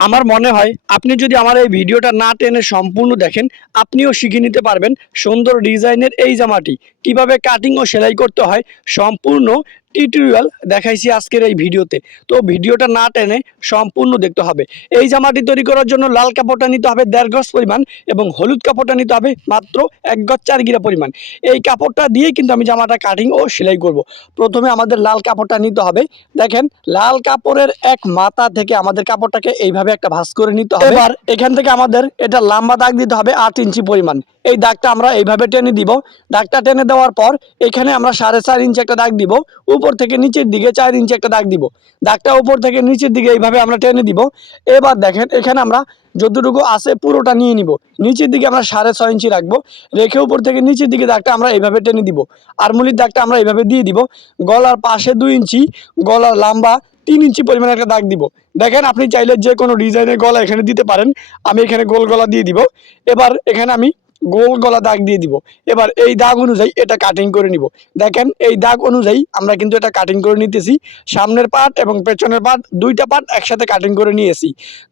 আমার মনে হয় আপনি যদি আমার এই ভিডিওটা না টেনে সম্পূর্ণ দেখেন, আপনিও শিখে নিতে পারবেন সুন্দর ডিজাইনের এই জামাটি। কীভাবে কাটিং ও সেলাই করতে হয়, সম্পূর্ণ টিউটোরিয়াল দেখাইছি আজকের এই ভিডিওতে। তো ভিডিওটা না টেনে সম্পূর্ণ দেখতে হবে। এই জামাটি তৈরি করার জন্য লাল কাপড়টা নিতে হবে দেড় গজ পরিমাণ এবং হলুদ কাপড়টা নিতে হবে মাত্র এক গজ চার গিরা পরিমাণ। এই কাপড়টা দিয়েই কিন্তু আমি জামাটা কাটিং ও সেলাই করব। প্রথমে আমাদের লাল কাপড়টা নিতে হবে। দেখেন লাল কাপড়ের এক মাথা থেকে আমাদের কাপড়টাকে এইভাবে একটা ভাঁজ করে নিতে হবে। এবার এখান থেকে আমাদের এটা লম্বা দাগ দিতে হবে আট ইঞ্চি পরিমাণ। এই দাগটা আমরা এইভাবে টেনে দিব। দাগটা টেনে দেওয়ার পর এখানে আমরা সাড়ে চার ইঞ্চি একটা দাগ দিব। উপর থেকে নিচের দিকে চার ইঞ্চি একটা দাগ দিব। দাগটা উপর থেকে নিচের দিকে এইভাবে আমরা টেনে দিব। এবার দেখেন, এখানে আমরা যতটুকু আছে পুরোটা নিয়ে নিব। নিচের দিকে আমরা সাড়ে ছয় ইঞ্চি রাখব। রেখে উপর থেকে নিচের দিকে দাগটা আমরা এইভাবে টেনে দিব। আর মুলির দাগটা আমরা এইভাবে দিয়ে দিব। গলার পাশে দুই ইঞ্চি, গলার লম্বা তিন ইঞ্চি পরিমাণে একটা দাগ দিব। দেখেন, আপনি চাইলে যে কোনো ডিজাইনের গলা এখানে দিতে পারেন। আমি এখানে গোল গলা দিয়ে দিব। এবার এখানে আমি গোল গলা দাগ দিয়ে দিব। এবার এই দাগ অনুযায়ী এটা কাটিং করে নিব। দেখেন এই দাগ অনুযায়ী আমরা কিন্তু এটা কাটিং করে নিতেছি। সামনের পার্ট এবং পেছনের পার্ট দুইটা পার্ট একসাথে কাটিং করে নিয়েছি।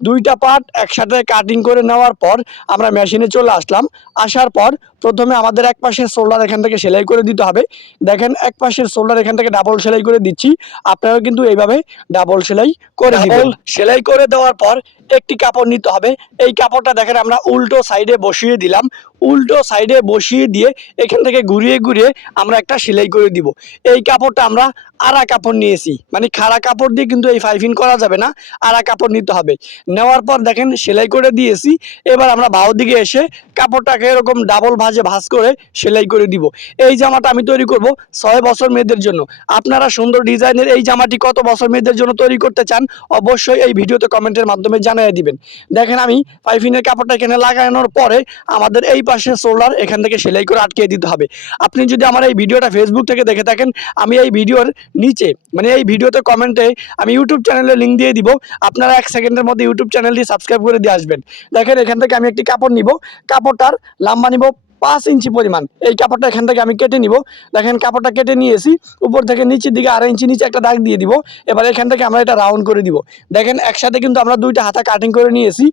দুইটা পার্ট একসাথে কাটিং করে নেওয়ার পর আমরা মেশিনে চলে আসলাম। আসার পর প্রথমে আমাদের এক পাশের শোল্ডার এখান থেকে সেলাই করে দিতে হবে। দেখেন এক পাশের শোল্ডার এখান থেকে ডাবল সেলাই করে দিচ্ছি। আপনারাও কিন্তু এইভাবে ডাবল সেলাই করে দিবেন সেলাই করে দেওয়ার পর একটি কাপড় নিতে হবে। এই কাপড়টা দেখেন আমরা উল্টো সাইডে বসিয়ে দিলাম। উল্টো সাইডে বসিয়ে দিয়ে এখান থেকে ঘুরিয়ে ঘুরিয়ে আমরা একটা সেলাই করে দিব। এই কাপড়টা আমরা আড়া কাপড় নিয়েছি। মানে খাড়া কাপড় দিয়ে কিন্তু এই ফাইফিন করা যাবে না, আড়া কাপড় নিতে হবে। নেওয়ার পর দেখেন সেলাই করে দিয়েছি, এবার আমরা বাউ দিকে এসে কাপড়টাকে এরকম ডাবল ভাজে ভাঁজ করে সেলাই করে দিব। এই জামাটা আমি তৈরি করব ছয় বছর মেয়েদের জন্য। আপনারা সুন্দর ডিজাইনের এই জামাটি কত বছর মেয়েদের জন্য তৈরি করতে চান, অবশ্যই এই ভিডিওতে কমেন্টের মাধ্যমে জানিয়ে দিবেন। দেখেন আমি পাইফিনের কাপড়টা এখানে লাগানোর পরে আমাদের এই পাশে সোলার এখান থেকে সেলাই করে আটকে দিতে হবে। আপনি যদি আমার এই ভিডিওটা ফেসবুক থেকে দেখে থাকেন, আমি এই ভিডিওর নিচে মানে এই ভিডিওতে কমেন্টে আমি ইউটিউব চ্যানেলে লিঙ্ক দিয়ে দিব। আপনারা এক সেকেন্ডের মধ্যে ইউটিউব চ্যানেলটি সাবস্ক্রাইব করে দিয়ে আসবেন। দেখেন এখান থেকে আমি একটি কাপড় নিব। কাপড়টার লাম্বা নিব পাঁচ ইঞ্চি পরিমাণ। এই কাপড়টা এখান থেকে আমি কেটে নিব। দেখেন কাপড়টা কেটে নিয়েছি উপর থেকে নিচের দিকে আড়াই ইঞ্চি, নিচে একটা দাগ দিয়ে দিব। এবার এখান থেকে আমরা এটা রাউন্ড করে দিব। দেখেন একসাথে কিন্তু আমরা দুইটা হাতা কাটিং করে নিয়েছি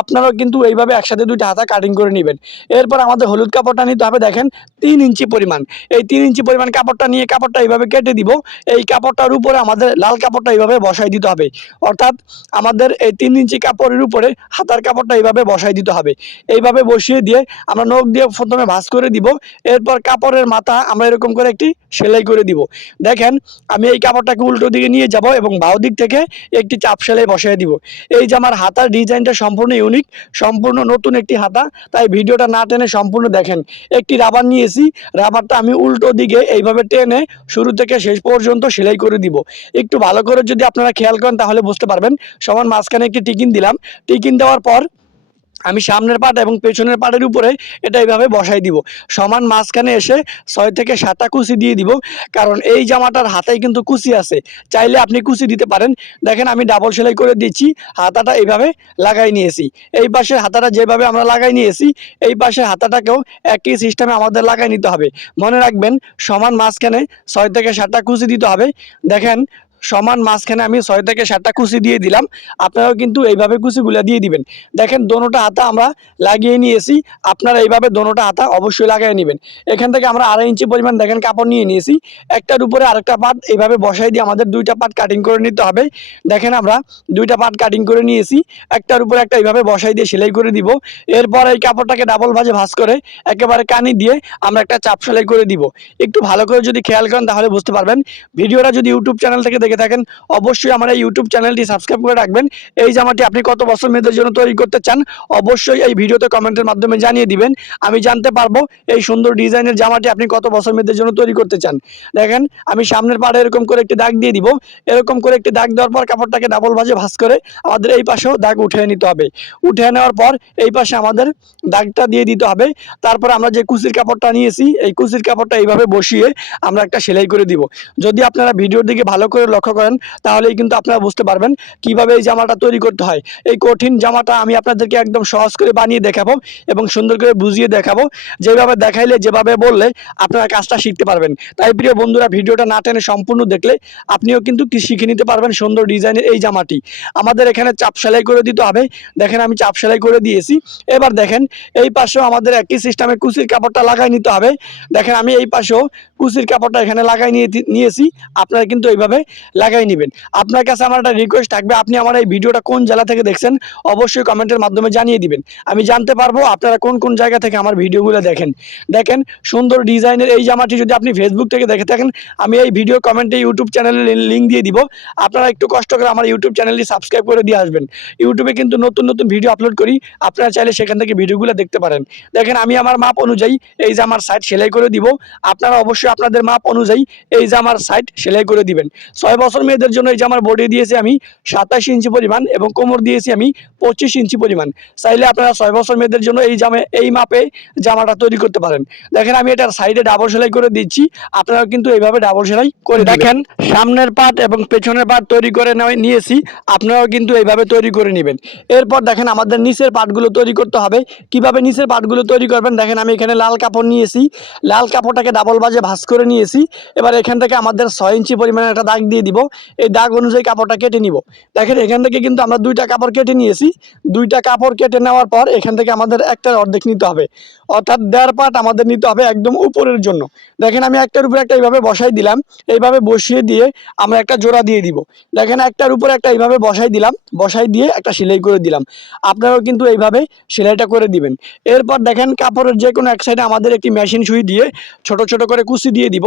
আপনারাও কিন্তু এইভাবে একসাথে দুইটা হাতা কাটিং করে নেবেন। এরপর আমাদের হলুদ কাপড়টা নিতে হবে, দেখেন তিন ইঞ্চি পরিমাণ। এই তিন ইঞ্চি পরিমাণ কাপড়টা নিয়ে কাপড়টা এইভাবে কেটে দিব। এই কাপড়টার উপরে আমাদের লাল কাপড়টা এইভাবে বসাই দিতে হবে। অর্থাৎ আমাদের এই তিন ইঞ্চি কাপড়ের উপরে হাতার কাপড়টা এইভাবে বসাই দিতে হবে। এইভাবে বসিয়ে দিয়ে আমরা নখ দিয়ে প্রথমে ভাঁজ করে দিব, এরপর কাপড়ের মাথা আমরা এরকম করে একটি সেলাই করে দিব। দেখেন, আমি এই কাপড়টাকে উল্টো দিকে নিয়ে যাব এবং বাউ দিক থেকে একটি চাপ সেলাই বসিয়ে দিব। এই যে আমার হাতার ডিজাইনটা সম্পূর্ণ ইউনিক, সম্পূর্ণ নতুন একটি হাতা, তাই ভিডিওটা না টেনে সম্পূর্ণ দেখেন। একটি রাবার নিয়েছি, রাবারটা আমি উল্টো দিকে এইভাবে টেনে শুরু থেকে শেষ পর্যন্ত সেলাই করে দিব। একটু ভালো করে যদি আপনারা খেয়াল করেন তাহলে বুঝতে পারবেন সমান মাঝখানে একটি টিকিন দিলাম। টিকিন দেওয়ার পর আমি সামনের পাট এবং পেছনের পাটের উপরে এটা এইভাবে বসাই দিব। সমান মাঝখানে এসে ছয় থেকে সাতটা কুচি দিয়ে দিব, কারণ এই জামাটার হাতায় কিন্তু কুচি আছে। চাইলে আপনি কুচি দিতে পারেন। দেখেন আমি ডাবল সেলাই করে দিচ্ছি, হাতাটা এইভাবে লাগাই নিয়েছি। এই পাশের হাতাটা যেভাবে আমরা লাগাই নিয়েছি, এই পাশের হাতাটাকেও একই সিস্টেমে আমাদের লাগাই নিতে হবে। মনে রাখবেন, সমান মাঝখানে ছয় থেকে সাতটা কুচি দিতে হবে। দেখেন সমান মাঝখানে আমি ছয় থেকে সাতটা কুচি দিয়ে দিলাম। আপনারাও কিন্তু এইভাবে কুচিগুলো দিয়ে দিবেন। দেখেন, দোনোটা হাতা আমরা লাগিয়ে নিয়েছি। আপনারা এইভাবে দোনোটা হাতা অবশ্যই লাগিয়ে নেবেন। এখান থেকে আমরা আড়াই ইঞ্চি পরিমাণ দেখেন কাপড় নিয়ে নিয়েছি। একটার উপরে আরেকটা পাট এইভাবে বসাই দিয়ে আমাদের দুইটা পাট কাটিং করে নিতে হবে। দেখেন আমরা দুইটা পাট কাটিং করে নিয়েছি। একটার উপরে একটা এইভাবে বসাই দিয়ে সেলাই করে দিব। এরপর এই কাপড়টাকে ডাবল ভাজে ভাঁজ করে একেবারে কানি দিয়ে আমরা একটা চাপ সেলাই করে দিব। একটু ভালো করে যদি খেয়াল করেন তাহলে বুঝতে পারবেন। ভিডিওটা যদি ইউটিউব চ্যানেল থেকে দেখে থাকেন, অবশ্যই আমার এই ইউটিউব চ্যানেলটি সাবস্ক্রাইব করে রাখবেন। এই জামাটি আপনি কত বছর মেয়েদের জন্য তৈরি করতে চান, অবশ্যই এই ভিডিওতে কমেন্টের মাধ্যমে জানিয়ে দিবেন। আমি জানতে পারব এই সুন্দর ডিজাইনের জামাটি আপনি কত বছর মেয়েদের জন্য তৈরি করতে চান। দেখেন, আমি সামনের পাড়ে এরকম করে একটি দাগ দিয়ে দিব। এরকম করে একটি দাগ দেওয়ার পর কাপড়টাকে ডাবল ভাজে ভাঁজ করে আমাদের এই পাশেও দাগ উঠিয়ে নিতে হবে। উঠিয়ে নেওয়ার পর এই পাশে আমাদের দাগটা দিয়ে দিতে হবে। তারপর আমরা যে কুচির কাপড়টা নিয়েছি, এই কুচির কাপড়টা এইভাবে বসিয়ে আমরা একটা সেলাই করে দিব। যদি আপনারা ভিডিওর দিকে ভালো করে লক্ষ্য লক্ষ্য করেন, তাহলেই কিন্তু আপনারা বুঝতে পারবেন কীভাবে এই জামাটা তৈরি করতে হয়। এই কঠিন জামাটা আমি আপনাদেরকে একদম সহজ করে বানিয়ে দেখাবো এবং সুন্দর করে বুঝিয়ে দেখাবো। যেভাবে দেখাইলে, যেভাবে বললে আপনারা কাজটা শিখতে পারবেন। তাই প্রিয় বন্ধুরা, ভিডিওটা না টেনে সম্পূর্ণ দেখলে আপনিও কিন্তু শিখে নিতে পারবেন সুন্দর ডিজাইনের এই জামাটি। আমাদের এখানে চাপ সেলাই করে দিতে হবে। দেখেন আমি চাপ সেলাই করে দিয়েছি। এবার দেখেন, এই পাশেও আমাদের একই সিস্টেমে কুচির কাপড়টা লাগাই নিতে হবে। দেখেন আমি এই পাশেও কুচির কাপড়টা এখানে লাগাই নিয়ে নিয়েছি। আপনারা কিন্তু এইভাবে লাগাই নেবেন। আপনার কাছে আমার একটা রিকোয়েস্ট থাকবে, আপনি আমার এই ভিডিওটা কোন জেলা থেকে দেখছেন অবশ্যই কমেন্টের মাধ্যমে জানিয়ে দিবেন। আমি জানতে পারব আপনারা কোন কোন জায়গা থেকে আমার ভিডিওগুলো দেখেন। দেখেন, সুন্দর ডিজাইনের এই জামাটি যদি আপনি ফেসবুক থেকে দেখে থাকেন, আমি এই ভিডিও কমেন্টে ইউটিউব চ্যানেলের লিঙ্ক দিয়ে দিব। আপনারা একটু কষ্ট করে আমার ইউটিউব চ্যানেলটি সাবস্ক্রাইব করে দিয়ে আসবেন। ইউটিউবে কিন্তু নতুন নতুন ভিডিও আপলোড করি, আপনারা চাইলে সেখান থেকে ভিডিওগুলো দেখতে পারেন। দেখেন, আমি আমার মাপ অনুযায়ী এই জামার সাইড সেলাই করে দিব। আপনারা অবশ্যই আপনাদের মাপ অনুযায়ী এই জামার সাইড সেলাই করে দিবেন। ছয় বছর মেয়েদের জন্য এই জামার বডি দিয়েছি আমি সাতাশ ইঞ্চি পরিমাণ এবং কোমর দিয়েছি আমি পঁচিশ ইঞ্চি পরিমাণ। চাইলে আপনারা ছয় বছর মেয়েদের জন্য এই জামে এই মাপে জামাটা তৈরি করতে পারেন। দেখেন আমি এটার সাইডে ডাবল সেলাই করে দিচ্ছি। আপনারা কিন্তু এইভাবে ডাবল সেলাই করে দেখেন সামনের পাট এবং পেছনের পাট তৈরি করে নিয়েছি। আপনারাও কিন্তু এইভাবে তৈরি করে নেবেন। এরপর দেখেন আমাদের নিচের পাটগুলো তৈরি করতে হবে। কীভাবে নিচের পাটগুলো তৈরি করবেন? দেখেন আমি এখানে লাল কাপড় নিয়েছি। লাল কাপড়টাকে ডাবল বাজে ভাঁজ করে নিয়েছি। এবার এখান থেকে আমাদের ছয় ইঞ্চি পরিমাণে একটা দাগ দিয়ে দিব, এই দাগ অনুযায়ী কাপড়টা কেটে নিব। দেখেন, এখান থেকে কিন্তু আমরা দুইটা কাপড় কেটে নিয়েছি। দুইটা কাপড় কেটে নেওয়ার পর এখান থেকে আমাদের একটা অর্ধেক নিতে হবে। অর্থাৎ দেড় পাট আমাদের নিতে হবে একদম উপরের জন্য। দেখেন, আমি একটার উপরে একটা এইভাবে বসাই দিলাম। এইভাবে বসিয়ে দিয়ে আমরা একটা জোড়া দিয়ে দিব। দেখেন, একটার উপরে একটা এইভাবে বসাই দিলাম। বসাই দিয়ে একটা সেলাই করে দিলাম। আপনারাও কিন্তু এইভাবে সেলাইটা করে দিবেন। এরপর দেখেন, কাপড়ের যে কোনো এক সাইডে আমাদের একটি মেশিন সুই দিয়ে ছোট ছোট করে কুচি দিয়ে দিব।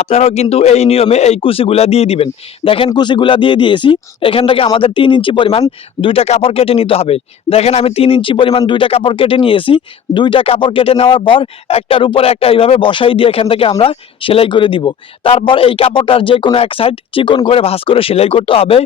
আপনারাও কিন্তু এই নিয়মে এই কুচিগুলা দিয়ে দিবেন। দেখেন কুচিগুলা দিয়ে দিয়েছি। এখান থেকে আমাদের তিন ইঞ্চি পরিমাণ দুইটা কাপড় কেটে নিতে হবে। দেখেন আমি তিন ইঞ্চি পরিমাণ দুইটা কাপড় কেটে নিয়েছি। দুইটা কাপড় কেটে নেওয়ার পর একটার উপরে একটা এইভাবে বসাই দিয়ে এখান থেকে আমরা সেলাই করে দিব। তারপর এই কাপড়টার যে কোনো এক সাইড চিকন করে ভাঁজ করে সেলাই করতে হবে।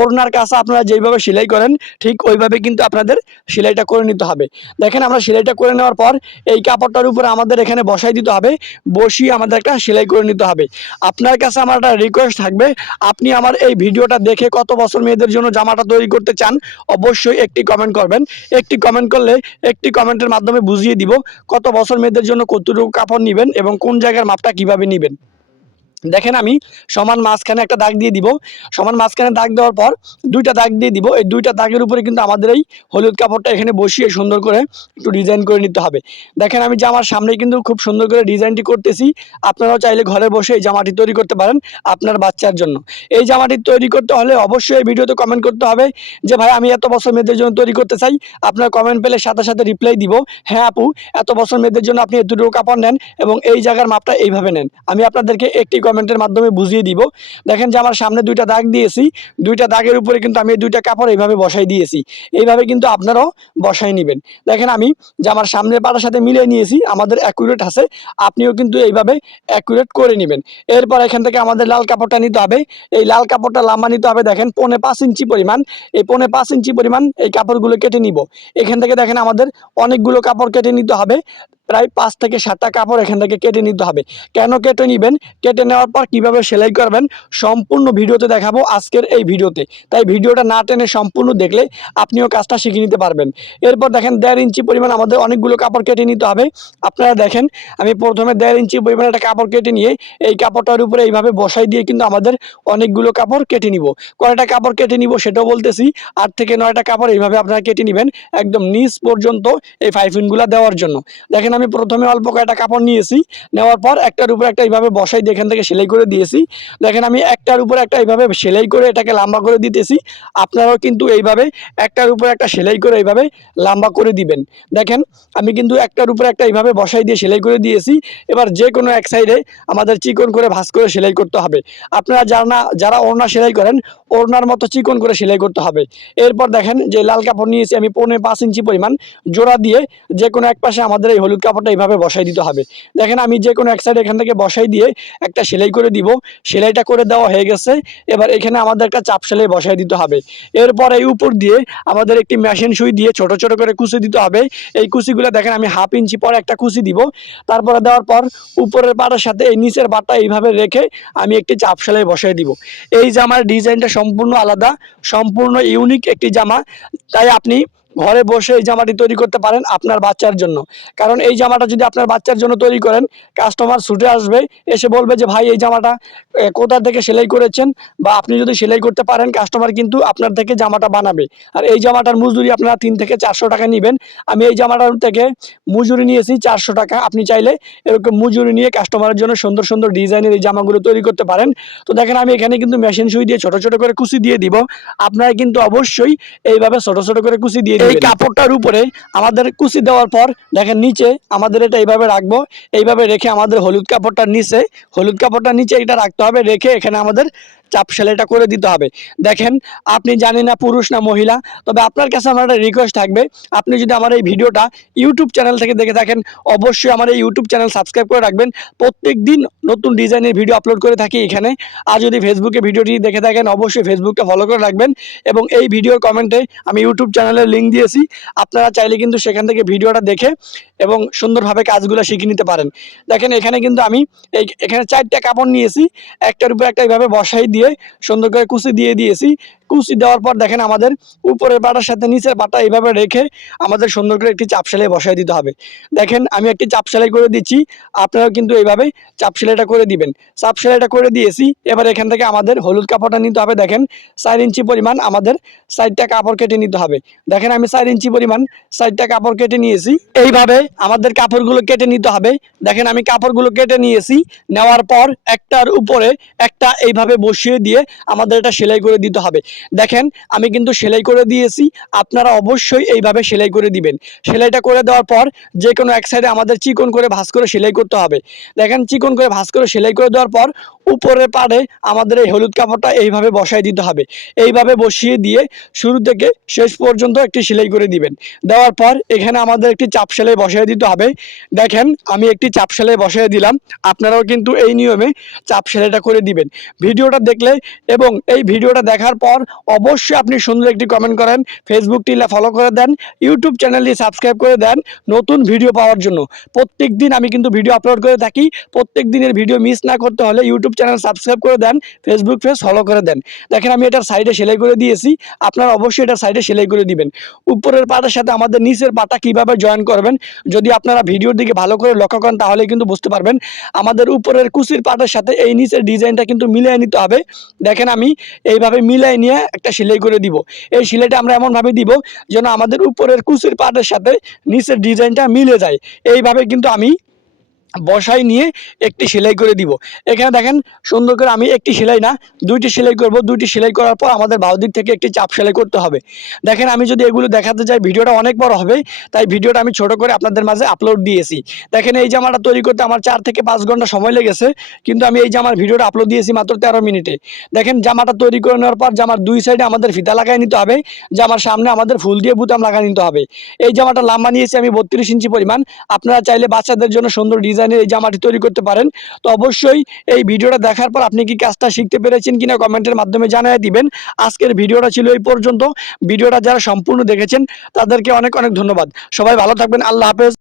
ওড়নার কাছে আপনারা যেইভাবে সেলাই করেন, ঠিক ওইভাবে কিন্তু আপনাদের সেলাইটা করে নিতে হবে। দেখেন আমরা সেলাইটা করে নেওয়ার পর এই কাপড়টার উপরে আমাদের এখানে বসাই দিতে হবে। বসিয়ে আমাদের একটা সেলাই করে নিতে হবে। আপনার কাছে আমার একটা রিকোয়েস্ট থাকবে। আপনি আমার এই ভিডিওটা দেখে কত বছর মেয়েদের জন্য জামাটা তৈরি করতে চান, অবশ্যই একটি কমেন্ট করবেন। একটি কমেন্ট করলে একটি কমেন্টের মাধ্যমে বুঝিয়ে দিব কত বছর মেয়েদের জন্য কতটুকু কাপড় নেবেন এবং কোন জায়গার মাপটা কীভাবে নেবেন। দেখেন আমি সমান মাঝখানে একটা দাগ দিয়ে দিব। সমান মাঝখানে দাগ দেওয়ার পর দুইটা দাগ দিয়ে দিব। এই দুইটা দাগের উপরে কিন্তু আমাদের এই হলুদ কাপড়টা এখানে বসিয়ে সুন্দর করে একটু ডিজাইন করে নিতে হবে। দেখেন আমি জামার সামনে কিন্তু খুব সুন্দর করে ডিজাইনটি করতেছি। আপনারাও চাইলে ঘরে বসে এই জামাটি তৈরি করতে পারেন আপনার বাচ্চার জন্য। এই জামাটি তৈরি করতে হলে অবশ্যই ভিডিওতে কমেন্ট করতে হবে যে, ভাই, আমি এত বছর মেয়েদের জন্য তৈরি করতে চাই। আপনার কমেন্ট পেলে সাথে সাথে রিপ্লাই দিব। হ্যাঁ আপু, এত বছর মেয়েদের জন্য আপনি এতটুকু কাপড় নেন এবং এই জায়গার মাপটা এইভাবে নেন। আমি আপনাদেরকে একটি কমেন্টের মাধ্যমে বুঝিয়ে দিব। দেখেন যে আমার সামনে দুইটা দাগ দিয়েছি, দুইটা দাগের উপরে কিন্তু আমি এই দুইটা কাপড় এইভাবে বসাই দিয়েছি। এইভাবে কিন্তু আপনারাও বসাই নেবেন। দেখেন আমি যে আমার সামনের পাটার সাথে মিলিয়ে নিয়েছি, আমাদের অ্যাকুরেট আছে, আপনিও কিন্তু এইভাবে অ্যাকুরেট করে নেবেন। এরপর এখান থেকে আমাদের লাল কাপড়টা নিতে হবে। এই লাল কাপড়টা লাম্বা নিতে হবে, দেখেন পৌনে পাঁচ ইঞ্চি পরিমাণ। এই পৌনে পাঁচ ইঞ্চি পরিমাণ এই কাপড়গুলো কেটে নিব। এখান থেকে দেখেন আমাদের অনেকগুলো কাপড় কেটে নিতে হবে। প্রায় পাঁচ থেকে সাতটা কাপড় এখান থেকে কেটে নিতে হবে। কেন কেটে নেবেন? কেটে নেওয়ার পর কীভাবে সেলাই করবেন? সম্পূর্ণ ভিডিওতে দেখাবো আজকের এই ভিডিওতে। তাই ভিডিওটা না টেনে সম্পূর্ণ দেখলে আপনিও কাজটা শিখে নিতে পারবেন। এরপর দেখেন দেড় ইঞ্চি পরিমাণ আমাদের অনেকগুলো কাপড় কেটে নিতে হবে। আপনারা দেখেন, আমি প্রথমে দেড় ইঞ্চি পরিমাণ একটা কাপড় কেটে নিয়ে এই কাপড়টার উপরে এইভাবে বসাই দিয়ে কিন্তু আমাদের অনেকগুলো কাপড় কেটে নিব। কয়টা কাপড় কেটে নিব সেটাও বলতেছি। আট থেকে নয়টা কাপড় এইভাবে আপনারা কেটে নেবেন একদম নিচ পর্যন্ত এই ফাইফিনগুলো দেওয়ার জন্য। দেখেন আমি প্রথমে অল্প কয়টা কাপড় নিয়েছি, নেওয়ার পর একটার উপর একটা এইভাবে বসাই দিয়ে এখান থেকে সেলাই করে দিয়েছি। দেখেন আমি একটার উপর একটা এইভাবে সেলাই করে এটাকে লম্বা করে দিতেছি। আপনারাও কিন্তু এইভাবে একটার উপর একটা সেলাই করে এইভাবে লম্বা করে দিবেন। দেখেন, আমি কিন্তু একটার উপর একটা এইভাবে বসাই দিয়ে সেলাই করে দিয়েছি। এবার যে কোনো এক সাইডে আমাদের চিকন করে ভাঁজ করে সেলাই করতে হবে। আপনারা যারা যারা ওড়না সেলাই করেন, ওড়নার মতো চিকন করে সেলাই করতে হবে। এরপর দেখেন যে লাল কাপড় নিয়েছি, আমি পৌনে পাঁচ ইঞ্চি পরিমাণ জোড়া দিয়ে যে কোনো এক পাশে আমাদের এই হলুদ হলুদ কাপড়টা এইভাবে বসাই দিতে হবে। দেখেন আমি যে কোনো এক সাইড এখান থেকে বসাই দিয়ে একটা সেলাই করে দিব। সেলাইটা করে দেওয়া হয়ে গেছে। এবার এখানে আমাদের একটা চাপ সেলাই বসাই দিতে হবে। এরপর এই উপর দিয়ে আমাদের একটি মেশিন সুই দিয়ে ছোট ছোট করে কুচি দিতে হবে। এই কুচিগুলো দেখেন আমি হাফ ইঞ্চি পরে একটা কুচি দিব। তারপরে দেওয়ার পর উপরের পাড়ের সাথে এই নিচের পাটটা এইভাবে রেখে আমি একটি চাপ সেলাই বসাই দিব। এই জামার ডিজাইনটা সম্পূর্ণ আলাদা, সম্পূর্ণ ইউনিক একটি জামা। তাই আপনি ঘরে বসে এই জামাটি তৈরি করতে পারেন আপনার বাচ্চার জন্য। কারণ এই জামাটা যদি আপনার বাচ্চার জন্য তৈরি করেন কাস্টমার ছুটে আসবে, এসে বলবে যে, ভাই, এই জামাটা কোথা থেকে সেলাই করেছেন? বা আপনি যদি সেলাই করতে পারেন কাস্টমার কিন্তু আপনার থেকে জামাটা বানাবে। আর এই জামাটার মজুরি আপনারা তিন থেকে চারশো টাকা নেবেন। আমি এই জামাটার থেকে মজুরি নিয়েছি চারশো টাকা। আপনি চাইলে এরকম মজুরি নিয়ে কাস্টমারের জন্য সুন্দর সুন্দর ডিজাইনের এই জামাগুলো তৈরি করতে পারেন। তো দেখেন, আমি এখানে কিন্তু মেশিন সুই দিয়ে ছোট ছোট করে কুচি দিয়ে দিব। আপনারা কিন্তু অবশ্যই এইভাবে ছোট ছোট করে কুচি দিয়ে এই কাপড়টার উপরে আমাদের কুচি দেওয়ার পর দেখেন নিচে আমাদের এটা এইভাবে রাখব। এইভাবে রেখে আমাদের হলুদ কাপড়টার নিচে হলুদ কাপড়টার নিচে এটা রাখতে হবে। রেখে এখানে আমাদের চাপ সেলাইটা করে দিতে হবে। দেখেন, আপনি জানেন না পুরুষ না মহিলা, তবে আপনার কাছে আমার একটা রিকোয়েস্ট থাকবে। আপনি যদি আমার এই ভিডিওটা ইউটিউব চ্যানেল থেকে দেখে থাকেন, অবশ্যই আমার এই ইউটিউব চ্যানেল সাবস্ক্রাইব করে রাখবেন। প্রত্যেক দিন নতুন ডিজাইনের ভিডিও আপলোড করে থাকি এখানে। আর যদি ফেসবুকে ভিডিওটি দেখে থাকেন, অবশ্যই ফেসবুকটা ফলো করে রাখবেন। এবং এই ভিডিওর কমেন্টে আমি ইউটিউব চ্যানেলের লিঙ্ক দিয়েছি। আপনারা চাইলে কিন্তু সেখান থেকে ভিডিওটা দেখে এবং সুন্দরভাবে কাজগুলো শিখে নিতে পারেন। দেখেন, এখানে কিন্তু আমি এই, এখানে চারটা কাপড় নিয়েছি। একটার উপর একটা এইভাবে বসাই দিয়ে সুন্দর করে কুচি দিয়ে দিয়েছি। কুচি দেওয়ার পর দেখেন আমাদের উপরের পাটার সাথে নিচের পাটা এইভাবে রেখে আমাদের সুন্দর করে একটি চাপ সেলাই বসাই দিতে হবে। দেখেন আমি একটি চাপ সেলাই করে দিচ্ছি, আপনারাও কিন্তু এইভাবে চাপ সেলাইটা করে দিবেন। চাপ সেলাইটা করে দিয়েছি, এবার এখান থেকে আমাদের হলুদ কাপড়টা নিতে হবে। দেখেন চার ইঞ্চি পরিমাণ আমাদের সাইডটা কাপড় কেটে নিতে হবে। দেখেন আমি চার ইঞ্চি পরিমাণ সাইডটা কাপড় কেটে নিয়েছি। এইভাবে আমাদের কাপড়গুলো কেটে নিতে হবে। দেখেন আমি কাপড়গুলো কেটে নিয়েছি, নেওয়ার পর একটার উপরে একটা এইভাবে বসিয়ে দিয়ে আমাদের এটা সেলাই করে দিতে হবে। দেখেন, আমি কিন্তু সেলাই করে দিয়েছি, আপনারা অবশ্যই এইভাবে সেলাই করে দিবেন। সেলাইটা করে দেওয়ার পর যে কোনো এক সাইডে আমাদের চিকন করে ভাঁজ করে সেলাই করতে হবে। দেখেন, চিকন করে ভাঁজ করে সেলাই করে দেওয়ার পর উপরে পাড়ে আমাদের এই হলুদ কাপড়টা এইভাবে বসাই দিতে হবে। এইভাবে বসিয়ে দিয়ে শুরু থেকে শেষ পর্যন্ত একটি সেলাই করে দিবেন। দেওয়ার পর এখানে আমাদের একটি চাপ সেলাই বসাই দিতে হবে। দেখেন, আমি একটি চাপ সেলাই বসাই দিলাম। আপনারাও কিন্তু এই নিয়মে চাপ সেলাইটা করে দিবেন। ভিডিওটা দেখলে এবং এই ভিডিওটা দেখার পর অবশ্যই আপনি সুন্দর একটি কমেন্ট করেন ফেসবুকটি ফলো করে দেন ইউটিউব চ্যানেলটি সাবস্ক্রাইব করে দেন নতুন ভিডিও পাওয়ার জন্য। প্রত্যেক দিন আমি কিন্তু ভিডিও আপলোড করে থাকি। প্রত্যেক দিনের ভিডিও মিস না করতে হলে ইউটিউব চ্যানেল সাবস্ক্রাইব করে দেন ফেসবুক পেজ ফলো করে দেন। দেখেন আমি এটার সাইডে সেলাই করে দিয়েছি, আপনারা অবশ্যই এটার সাইডে সেলাই করে দিবেন। উপরের পাটার সাথে আমাদের নিচের পাটা কীভাবে জয়েন করবেন, যদি আপনারা ভিডিওর দিকে ভালো করে লক্ষ্য করেন তাহলে কিন্তু বুঝতে পারবেন। আমাদের উপরের কুচির পাটার সাথে এই নিচের ডিজাইনটা কিন্তু মিলিয়ে নিতে হবে। দেখেন আমি এইভাবে মিলাই নিয়ে একটা সেলাই করে দিব। এই সেলাইটা আমরা এমনভাবে দিব যেন আমাদের উপরের কুচির পাটের সাথে নিচের ডিজাইনটা মিলে যায়। এইভাবে কিন্তু আমি বসাই নিয়ে একটি সেলাই করে দিব। এখানে দেখেন, সুন্দর করে আমি একটি সেলাই না, দুইটি সেলাই করব। দুইটি সেলাই করার পর আমাদের বাউ দিক থেকে একটি চাপ সেলাই করতে হবে। দেখেন, আমি যদি এগুলো দেখাতে চাই, ভিডিওটা অনেক বড় হবে, তাই ভিডিওটা আমি ছোট করে আপনাদের মাঝে আপলোড দিয়েছি। দেখেন, এই জামাটা তৈরি করতে আমার চার থেকে পাঁচ ঘণ্টা সময় লেগেছে, কিন্তু আমি এই জামার ভিডিওটা আপলোড দিয়েছি মাত্র তেরো মিনিটে। দেখেন, জামাটা তৈরি করে নেওয়ার পর জামার দুই সাইডে আমাদের ফিতা লাগাই নিতে হবে, জামার সামনে আমাদের ফুল দিয়ে বুতাম লাগাই নিতে হবে। এই জামাটা লম্বা নিয়েছি আমি বত্রিশ ইঞ্চি পরিমাণ। আপনারা চাইলে বাচ্চাদের জন্য সুন্দর ডিজাইনের এই জামাটি তৈরি করতে পারেন। তো অবশ্যই এই ভিডিওটা দেখার পর আপনি কি কাজটা শিখতে পেরেছেন কিনা কমেন্টের মাধ্যমে জানিয়ে দিবেন। আজকের ভিডিওটা ছিল এই পর্যন্ত। ভিডিওটা যারা সম্পূর্ণ দেখেছেন, তাদেরকে অনেক অনেক ধন্যবাদ। সবাই ভালো থাকবেন। আল্লাহ হাফেজ।